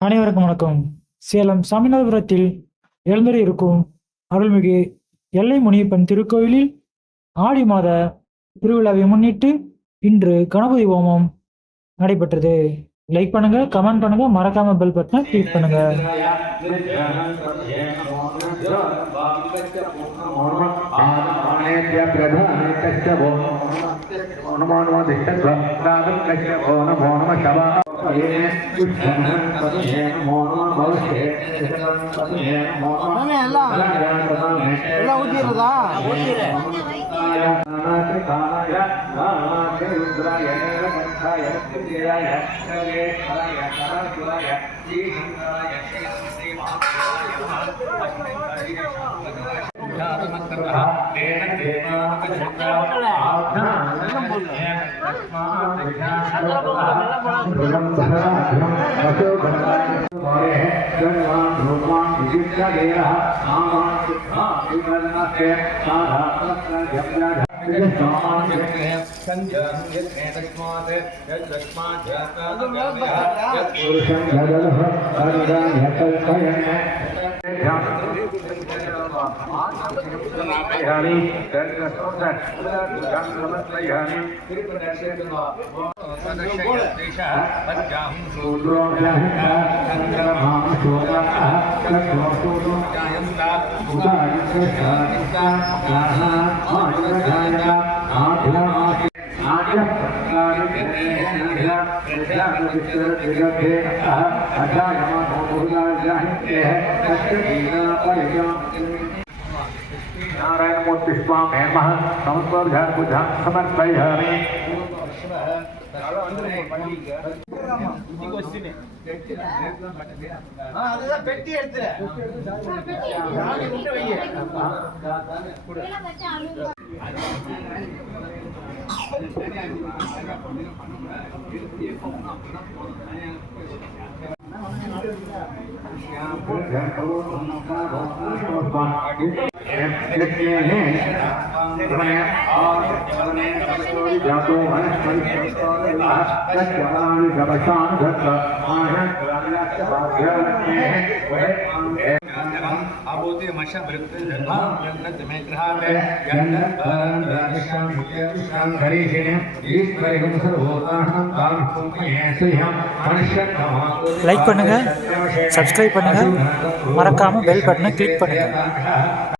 அனைவருக்கும் வணக்கம். சேலம் சாமிநாதபுரத்தில் எழுந்தருளி இருக்கும் அருள்மிகு எல்லை முனியப்பன் திருக்கோயிலில் ஆடி மாத திருவிழாவை முன்னிட்டு இன்று கணபதி ஹோமம் நடைபெற்றது. லைக் பண்ணுங்க, கமெண்ட் பண்ணுங்க, மறக்காம பெல் பட்டனை கிளிக் பண்ணுங்க. नारायणमूर्ति स्वामी नमः समर्पयामि समर्पयामि பெட்டி எடுத்து லைக் பண்ணுங்க, சப்ஸ்கிரைப் பண்ணுங்க, மறக்காம பெல் பட்டனை கிளிக் பண்ணுங்க.